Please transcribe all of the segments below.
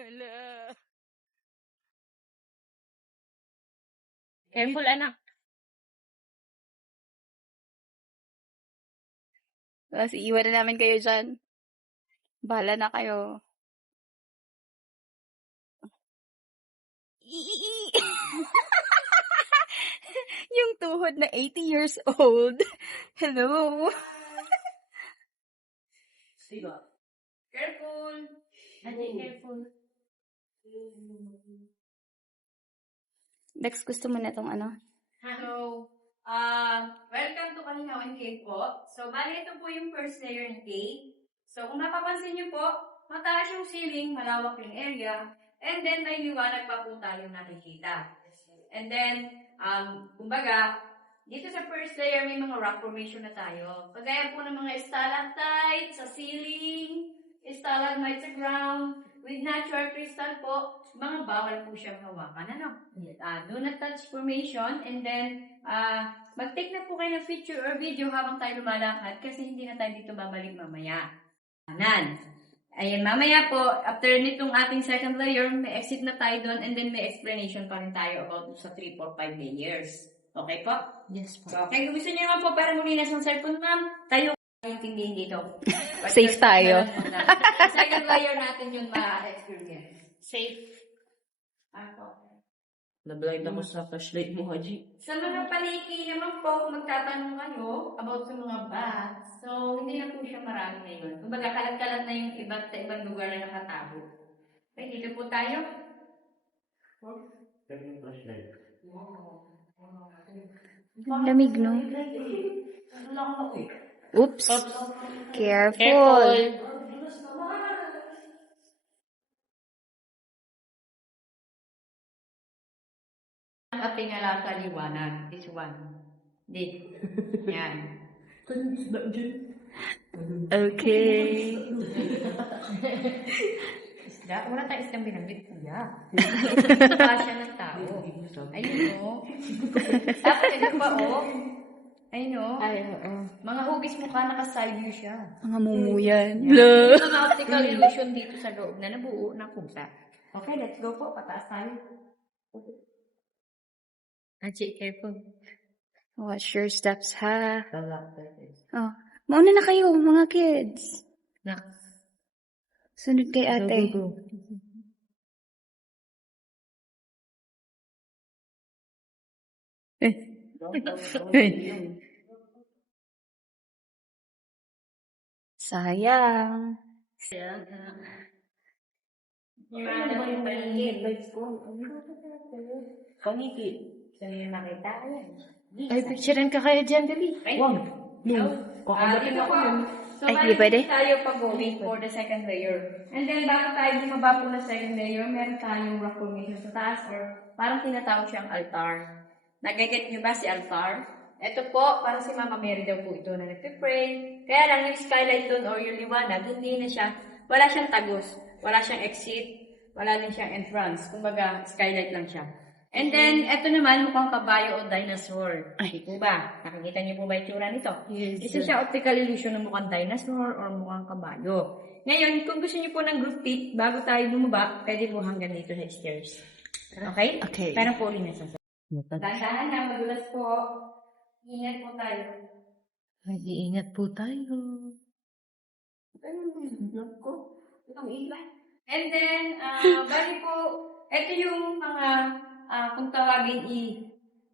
Hala. Careful, anak. Tapos iiwan na namin kayo dyan. Bahala na kayo. Yung tuhod na 80 years old. Hello. Careful. Ate, careful. Next, gusto mo na itong ano? Hello. Welcome to Kalingawan Cave po. So, bali ito po yung first layer ng cave. So, kung napapansin niyo po, mataas yung ceiling, malawak yung area, and then may liwanag pa po tayong nakikita. And then, kumbaga, dito sa first layer may mga rock formation na tayo. Kagaya po ng mga stalactites sa ceiling, stalagmites sa ground, with natural crystal po, mga bawal po siyang hawakan. Do not touch formation, and then, mag-take na po kayo ng picture or video habang tayo lumalakad kasi hindi na tayo dito babalik mamaya. Ayan, mamaya po, after nitong ating second layer, may exit na tayo doon and then may explanation pa rin tayo about sa 3, 4, 5 layers. Okay po? Yes po. So, okay, kung gusto niyo naman po para mulinas ng cellphone, ma'am, tayo intindihin dito. Safe tayo. Second layer natin yung ma-experience. Safe. Ako. Nablind ako sa flashlight mo, Haji. Sa mga paliki naman po, kung magtatanong kayo about sa mga bats, so hindi na po siya marami ngayon. Kumbaga, kalat-kalat na yung iba't ibang lugar na nakatago. Okay, dito po tayo. Pero yung flashlight. Lamig, no? Oops. Careful. At tingala sa liwanag. This one. This. Yan. Okay. Isda? Wala tayong isdang binanggit. Kuya. Mukha siya ng tao. Ayun o. Tapos ito pa o. Ayun o. Mga hugis mukha naka-side view siya. Mga mumuyan. May mga optical illusion dito sa loob na nabuo ng kusa. Okay, let's go po. Pataas tayo. Aji, careful. Watch your steps, ha? Stalactites. Oh. Mauna na kayo, mga kids. Nak. Sunod kay ate. Go. Sayang. Paniki. Saan yung nakita? Ay, picturean ka kayo dyan, baby. Dito po. So, Ay, bali di pwede? tayo pag-going for the second layer. And then, bago tayo bumaba po na second layer, meron tayong rock formation sa taas or parang tinatawag siyang altar. Nag-get nyo ba si altar? Ito po, parang si Mama Mary daw po ito na nagpipray. Kaya lang yung skylight doon or yung liwanag, hindi na siya, wala siyang tagos, wala siyang exit, wala din siyang entrance. Kumbaga, skylight lang siya. And then, ito naman, mukhang kabayo o dinosaur. Ay, po ba? Nakikita niyo po ba yung tsura nito? Yes. Isa siya optical illusion ng mukhang dinosaur or mukhang kabayo. Ngayon, kung gusto niyo po ng group pic, bago tayo bumaba, pwede po hanggang dito sa stairs. Okay? Okay. Pero po ulit na sa Dahan-dahan na, madulas po. Ingat po tayo. Mag-iingat po tayo. And then, bali po, ito yung mga, kung tawagin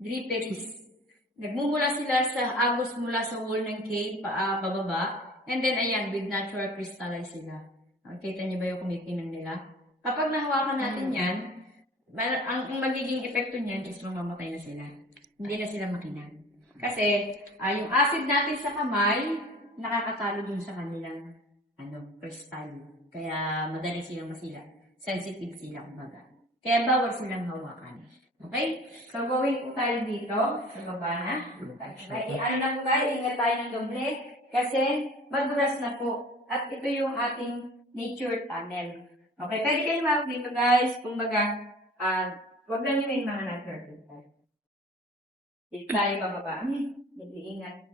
drippings. Nagmumula sila sa agos mula sa wall ng cave, pababa. And then, ayan, with natural crystalline sila. Kita niyo ba yung kumikinang nila? Kapag nahawakan natin yan, ang magiging epekto niyan is mamamatay na sila. Hindi na sila makinang. Kasi, yung acid natin sa kamay, nakakatalo dun sa kanilang crystal. Kaya, madali silang masila. Sensitive sila, kumbaga. Kaya, bawal silang hawakan. Okay? So, gawin po tayo dito. Sa baba na. Na po tayo, ingat tayo ng doble. Kasi, madulas na po. At ito yung ating nature tunnel. Okay? Pwede kayo mawag dito, guys. Kumbaga, wag lang nyo yung mga natural. Dito tayo bababa. Doble ingat.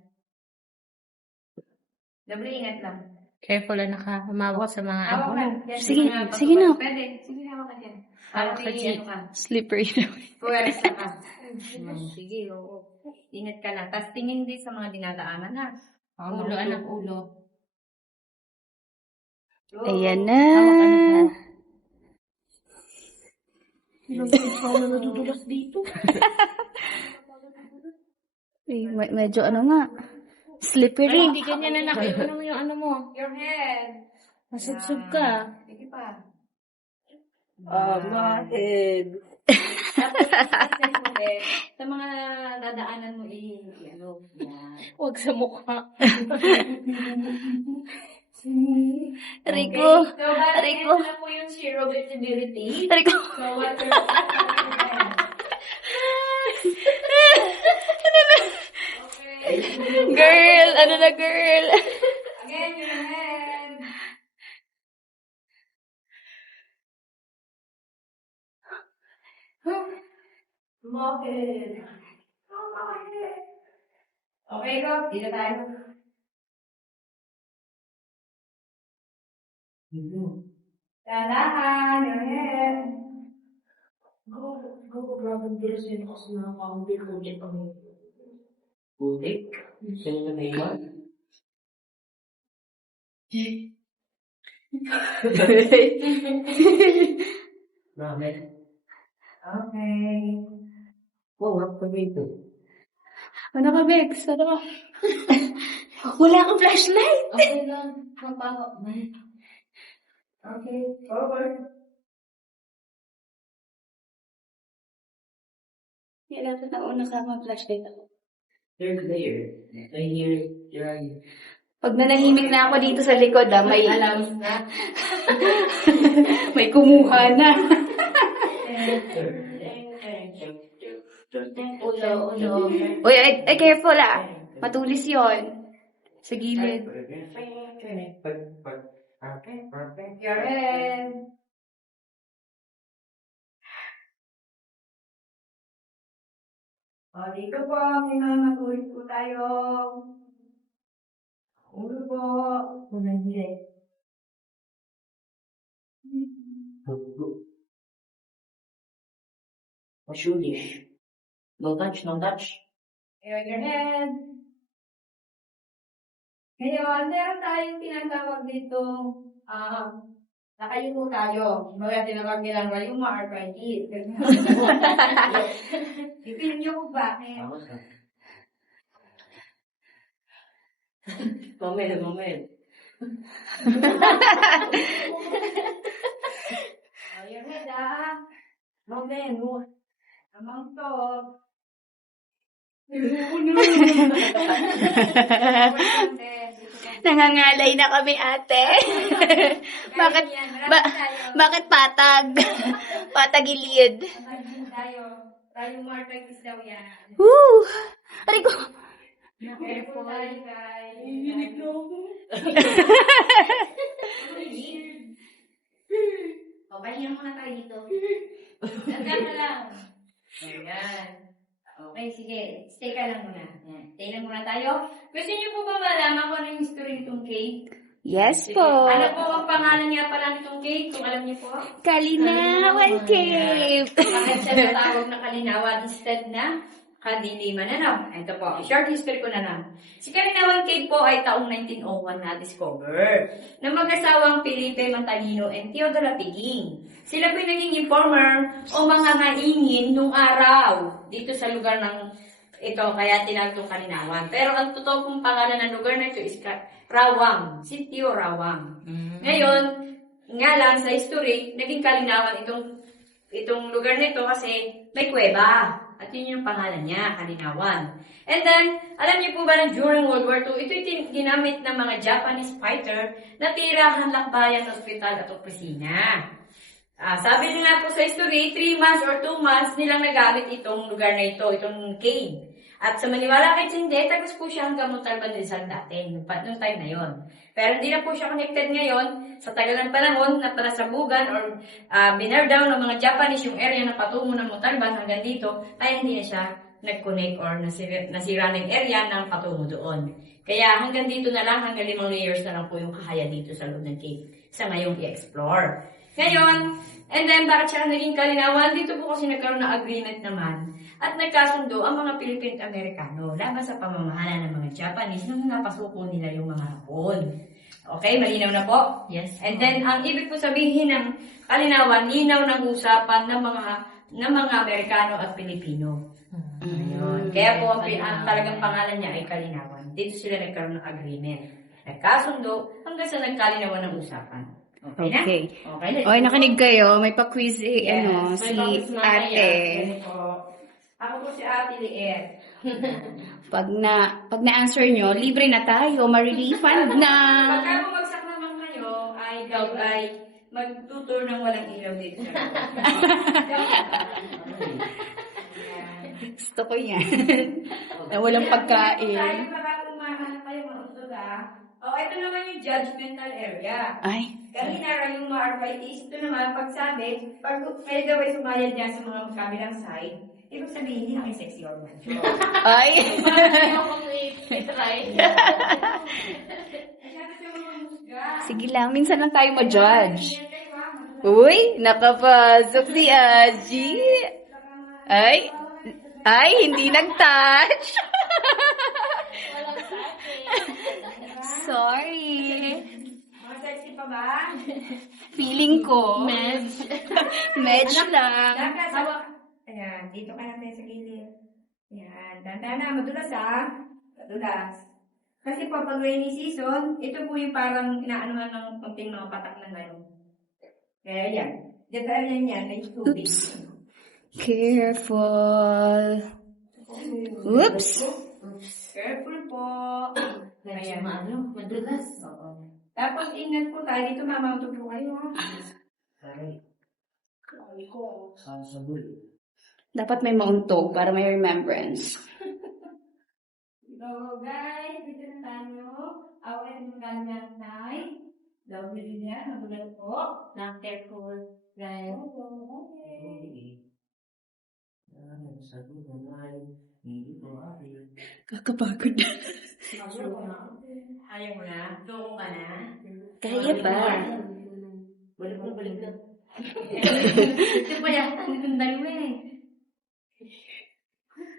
Doble ingat lang. Careful na nakamawak sa mga ano. Hawakan. Yan, Sige, mga sige na. Pwede. Sige, hawakan yan. Para Hawakan may si- ano ka. Slippery na. Puwersa ka. Sige, oo. Ingat ka lang. Tapos tingin din sa mga dinadaanan ha. Ulo, anak, ulo. Ayan na. Paano nadudulas dito? Medyo ano nga. Slippery. Hindi ganyan na Iuno mo yung ano mo. Your head. Masugsug ka. Sige pa. My head. Sa mga dadaanan mo ano, yan. Huwag sa mukha. Rico. So, bali, Rico. ito na po yung zero visibility. Rico. So, what you're Okay. Girl. Ano na girl? Again, your head. Mohit. Okay, go. Dito tayo. Dahan, your head. Butik? Sino na naiwan? Bakit? Okay. Wag pa dito. Ano ka, Bex? Ano ka? Wala kang flashlight. Okay lang. Mabaho. Okay. Forward. Kailangan na una ka mag-flashlight ako. Third layer. I hear your eye. Pag nanahimik na ako dito sa likod, may Allowance na. may kumuha na. Ulo. Uy, ay careful Matulis yon sa gilid. Your head. O, dito po, may mga matulis po tayo. Ulo po. Unang gilid. Mashulish. No touch, no touch. Ayan, your head. Ngayon, meron tayong tinatawag dito, nakayuko tayo. Mga tinatawag nilang rheuma arthritis. Ipin niyo kung bakit. Moment. O, your head, Moment. Amang to. Nangangalay na kami, ate. Bakit bakit patag? Patagilid. Tayo arthritis daw yan. Woo! Aray ko. Careful tayo, guys. O, pahinga muna tayo dito. Nandiyan ka lang. Ayan. Okay, sige. Stay ka lang muna. Ayan. Stay lang muna tayo. Gusto niyo po ba malaman kung ano yung history nitong cake? Yes po. Ano po ang pangalan niya pala nitong cake? Kung alam niyo po. Kalinawan Cave. Bakit siya natawag na Kalinawan instead na Kadiliman? Ano? Ito po. Short history ko na lang. Si Kalinawan Cave po ay taong 1901 na-discover ng mag-asawang Felipe Montalino and Teodora Piging. Sila po naging informer o mga ngaingin nung araw dito sa lugar ng ito, kaya tinawag itong Kalinawan. Pero ang totoo pong pangalan ng lugar na ito is Rawang, Sitio Rawang. Ngayon, nga lang sa history, naging Kalinawan itong lugar nito kasi may kuweba. At yun yung pangalan niya, Kalinawan. And then, alam niyo po ba na during World War II, ito yung ginamit ng mga Japanese fighter na tirahan lakbayan, ospital at opisina. Sabi nila po sa history, 3 months or 2 months nilang nagamit itong lugar na ito, itong cave. At sa maniwala kahit hindi, tagos po siya hanggang Montalban Rizal dati, noong time na yon. Pero hindi na po siya connected ngayon sa tagal ng panahon na panasabugan or binare down ng mga Japanese yung area na patungo ng Montalban hanggang dito, kaya hindi na siya nag-connect or nasira na yung area ng patungo doon. Kaya hanggang dito na lang, hanggang 5 layers na lang po yung kakaya dito sa loob ng cave sa ngayong i-explore. Ngayon, and then bakit siya naging kalinawan? Dito po kasi nagkaroon ng agreement naman at nagkasundo ang mga Pilipino at Amerikano laban sa pamamahala ng mga Japanese nung napasuko nila yung mga Hapon. Okay, malinaw na po? Yes. And then, ang ibig po sabihin ng kalinawan, linaw ng usapan ng mga Amerikano at Pilipino. Ayun. Kaya po, ang talagang pangalan niya ay kalinawan. Dito sila nagkaroon ng agreement. Nagkasundo hanggang sa nagkalinawan ng usapan. Okay na? Okay. Okay na. Oy, nakinig kayo. May pa-quiz Yes, si may bakit na ate. kaya. Yan po. Ako po si Ate Liet. Pag na-answer nyo, libre na tayo. Ma-refund na. Pagka bumagsak naman kayo, ay magtutur ng walang ilaw dito. Gusto ko yan. Na walang pagkain. Tayo para kumahan kayo mausog ito naman yung judgmental area. Ay. Kanina yung mga arthritis, ito naman pagsabi, pag kayo daw ay sumayad dyan sa mga kabilang side, ibig sabihin hindi na kayo sexy or mature. Ay. Sige lang, minsan lang tayo ma-judge. Uy, nakapasok si Aji. Ay, hindi nag-touch. Sorry. Mga sexy pa ba? Feeling ko. Medj lang. Ayan, dito ka natin sa gilid. Ayan, tanda na, madulas madulas. Kasi po, pag rainy season, ito po yung parang inaanuhan ng konting mga patak na ngayon. Kaya yan, detalyan yan, may tubig. Careful. Oops. Careful po. Ayan, madulas. Oo. Tapos, ingat po tayo dito, mamamutog po kayo, ha? Aray. Sabul. Dapat may mauntog para may remembrance. So, guys, dito na tayo. Awin ng ganyan, tay. Love you din yan. Magulat po. Careful, guys. Sabul naman. Hindi ko akin. Kakapagod. Ayaw mo na? Loko ka na? Kaya pa. Balik na. Ito pa yata, nitundal mo eh.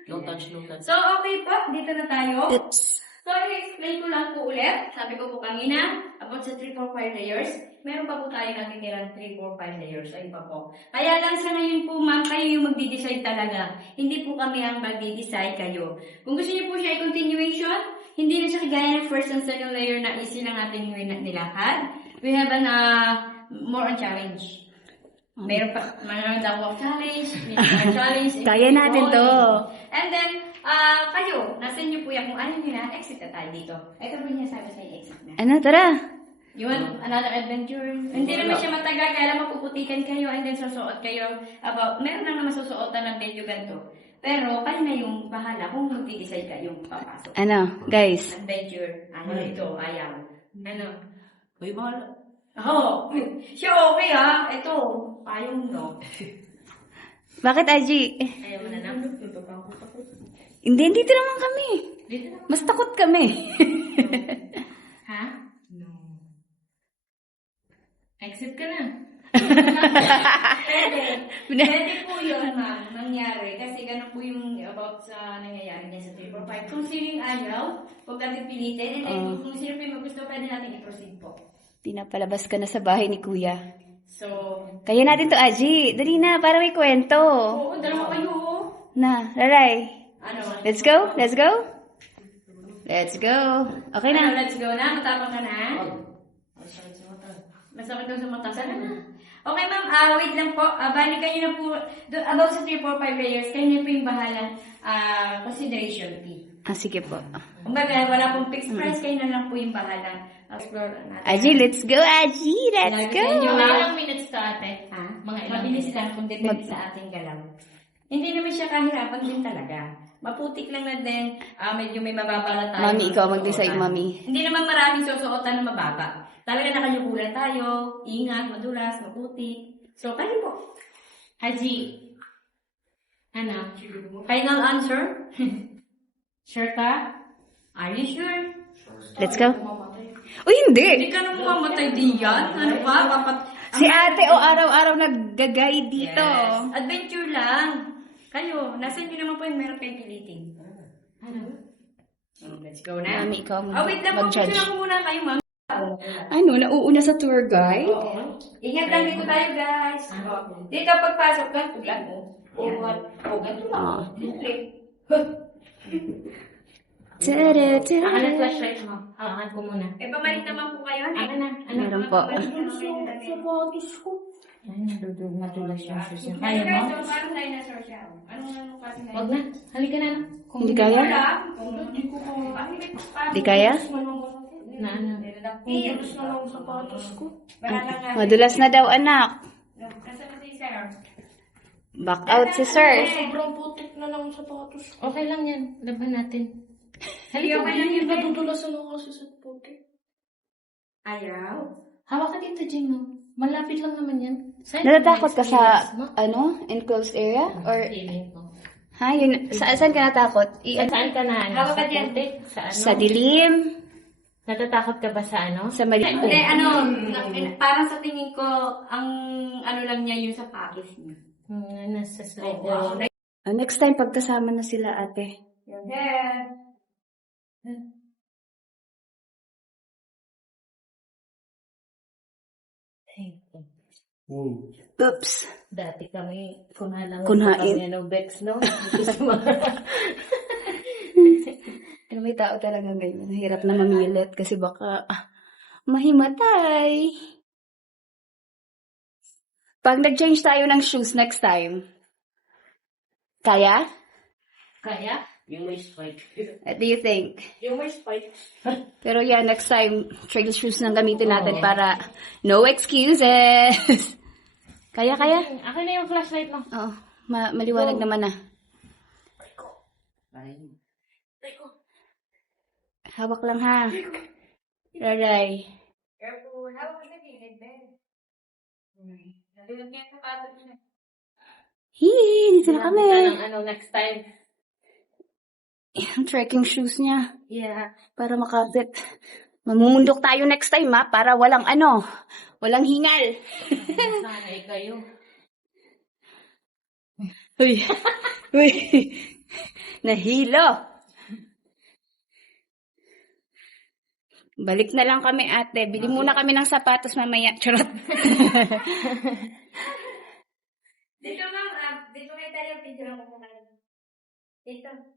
No touch. So, okay po. Dito na tayo. Oops. So, i-explain ko lang po ulit. Sabi ko po kanina, about sa 3, 4, 5 layers. Meron pa po tayo natitirang 3, 4, 5 layers. Ayun pa po. Kaya lang sa ngayon po, ma'am, kayo yung magdi-decide talaga. Hindi po kami ang magdi-decide kayo. Kung gusto niyo po siya i-continuation, hindi na siya kagaya ng first and second layer na easy lang natin yung nilakad. We have an more on challenge. Meron daw walk challenge, midnight challenge. Kaya natin to. And then, kayo, nasa inyo po yan. Kung ano nyo na, exit na tayo dito. Ito po niya sabi sa exit na. Ano, tara. You want another adventure? Hindi naman siya matagal, kaya lang magpuputikan kayo and then susuot kayo. Meron lang naman susuotan ng medyo ganito. Pero, kayo na yung bahala kung mag-decide kayong papasok. Ano, guys. Adventure. Ito, ayaw. Uy, mahal. Oo. Siya okay ha. Ito, ayaw mo. Bakit, Aji? Ayaw mo na lang. Hindi, dito naman kami. Dito na. Mas takot kami. Ha? No. Exit ka na. Pwede po yun, ma'am, nangyari. Kasi ganun po yung about sa nangyayari niya sa 345. Kung sino yung ayaw, huwag natin pilitin. And then, kung sino po yung magusto, pwede natin i-proceed po. Pinapalabas ka na sa bahay ni Kuya. So, Kaya natin to, Aji. Dali na, para may kwento. oo, dalawa kayo. Na, Laray. Ano? Let's go? Let's go? Let's go. Okay Ano, na. let's go na. Matapang ka na. Masakit daw sa mata. Sana na. Okay, ma'am. Wait lang po. Bali kayo na po. About sa 3, 4, 5 layers, kayo na po yung bahalang consideration fee. Sige po. Kumbaga, wala pong fixed price. Kayo na lang po yung bahalang explore natin. Aji, let's go, Aji. Let's go. Mga ilang minutes to ate? Ha? Mga ilang mabilis lang kung depende sa ating galaw. Hindi naman siya kahirapan din talaga. Maputik lang na din. Medyo may mababa tayo. Mami, ikaw mag-decide, Mami. Hindi naman maraming susuotan na mababa. Talaga nakayukulan tayo. Ingat, madulas, maputik. So, kayo po. Haji. Ano? Final answer? Sure ka? Are you sure? Let's go. Uy, hindi! Hindi ka na mamamatay diyan. Ano pa? Si ate o araw-araw nag-guide dito. Yes. Adventure lang. Kayo, nasan nyo naman po yung meron kayong pilitin? Ano? Let's go na. Mami, ikaw Oh, wait lang po. mag-judge. Picture ako muna kayo, ma'am. Ano, nauuna sa tour guide? Ingat lang dito tayo, guys. Dito pagpasok, ganito lang. Ganito lang. Tada, tada. Akin ang flashlight mo. Hawakan ko muna. Eh, pamalit naman po kayo. Akin na. Meron po. Sapatos ko. Ay, madulas yung shoes niya. Kaya mo? Parang dinosaur siya. Anong klase na yun? Huwag na. Halika na. Hindi kaya? Hindi kaya? Na ano? Madulas na lang sapatos ko. Madulas na daw, anak. Nasa na si Sir? Back out si sir. Sobrang putik na lang ang sapatos ko. Okay lang yan. Laban natin. Halika Okay lang yun. Natutulasan ako kasi sa putik. Ayaw? Hawak ka dito, Jing. Malapit lang naman yan. Natatakot ka sa, enclosed area? Or, ha? Yun, saan ka natakot? Saan ka na? Ano? Hawak ka dyan. Sa ano? Sa dilim? Natatakot ka ba sa ano? Sa maliit? Hindi, parang sa tingin ko, ang ano lang niya yung sapatos niya. Nasa slide Wow. Next time, pagkasama na sila, ate. Yan din. Oops. Dati kami, kunalang Kunhain. kami ano, Bex, no? May tao talaga ganyan. Hirap na mamilit kasi baka mahimatay. Pag nag-change tayo ng shoes next time, kaya? Kaya? Yung may spike. What do you think? Yung may spike. Pero yeah, next time, trail shoes nang gamitin natin para no excuses. Kaya? Akin na yung flashlight mo. Oo, maliwanag naman na. Hawak lang ha. Raray. Careful. Hawak mo sa gilid, Ben. Nalilog niya yung sapatos niya. Hee, dito na kami. Ano, next time. Yung trekking shoes niya. Yeah. Para makapit. Mamumundok tayo next time ha, para walang walang hingal. Sanay kayo. Uy, uy, nahilo. Balik na lang kami ate. Bili muna kami ng sapatos mamaya. Charot. Dito ma'am, dito kayo tayo. Picture mo muna. Dito.